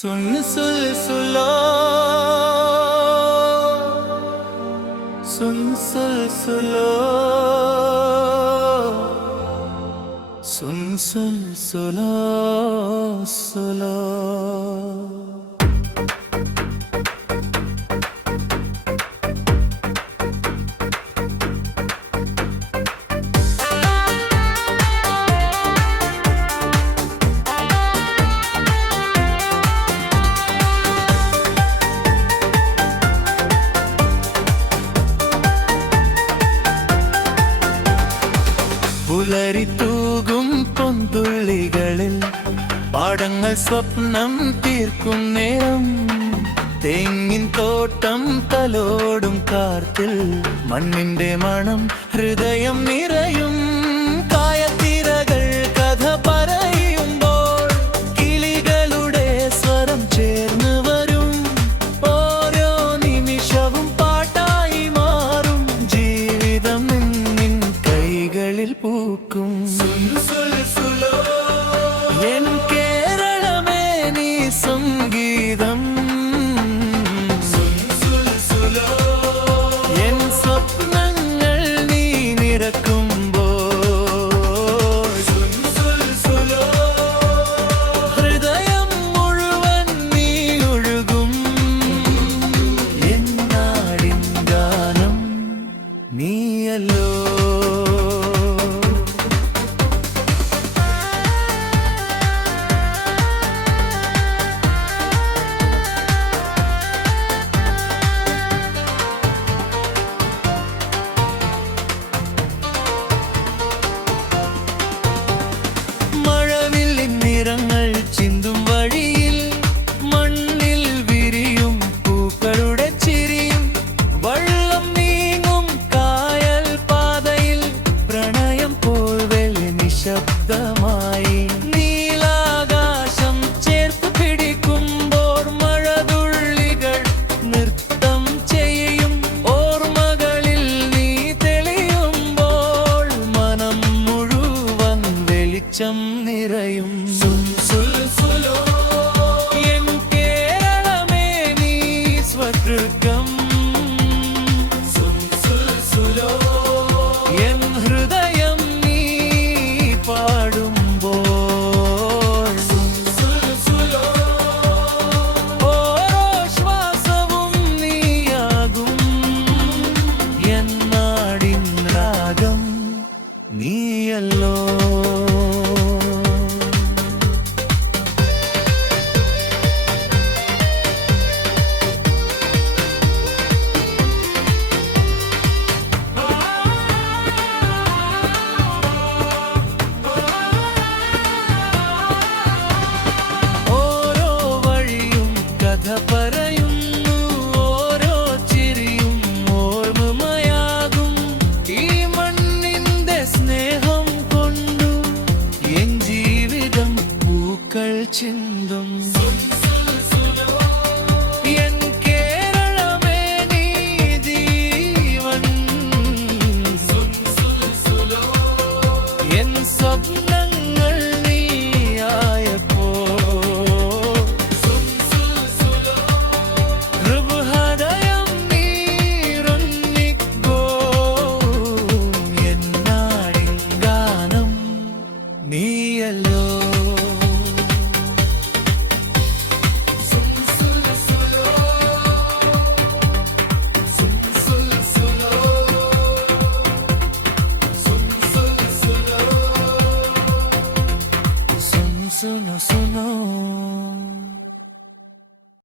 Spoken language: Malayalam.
सुन सुलसुलो सुन सुलसुलो सुन सुलसुलो सुलो പുലരി തൂകും പൊന്തുള്ളികളിൽ പാടങ്ങൾ സ്വപ്നം തീർക്കും നേരം തെങ്ങിൻ തോട്ടം തലോടും കാർത്തിൽ മണ്ണിന്റെ മണം ഹൃദയം നിറയും കായത്തിരകൾ കഥ പറയുമ്പോൾ കിളികളുടെ സ്വരം ചേർന്ന് വരും ഓരോ നിമിഷവും പാട്ടായി മാറും ജീവിതം നിൻ കൈകളിൽ പൂക്കും എൻ കേരളമേ നീ സംഗീതം എൻ സ്വപ്നങ്ങൾ നീ നിറക്കുമ്പോൾ ഹൃദയം മുഴുവൻ നീ ഒഴുകും എൻ നാടിൻ ഗാനം നീയല്ലോ. നിറങ്ങൾ ചിന്തും വഴിയിൽ മണ്ണിൽ വിരിയും പൂക്കളുടെ ചിരിയും വള്ളം നീങ്ങും കായൽ പാതയിൽ പ്രണയം പോൽ നിശബ്ദമായി നീലാകാശം ചേർത്ത് പിടിക്കുമ്പോൾ മഴതുള്ളികൾ നൃത്തം ചെയ്യും ഓർമ്മകളിൽ നീ തെളിയുമ്പോൾ മനം മുഴുവൻ വെളിച്ചം നിറയും. എൻ കേരളമേ നീ സ്വതൃകം എൻ ഹൃദയം നീ പാടുമ്പോൾ ഓരോ ശ്വാസവും നീയാകും എൻ നാടിൻ രാഗം നീയല്ലോ. പറയുന്നു ഓരോ ചിരിയും ഓർമ്മയാകും ഈ മണ്ണിന്റെ സ്നേഹം കൊണ്ടു എൻ ജീവിതം പൂക്കൾ ചിന്തും. എൻ കേരളമേ നീ ജീവൻ എൻ സ്വപ്നങ്ങൾ നീയായപ്പോ നീയല്ലോ. Suno, suno.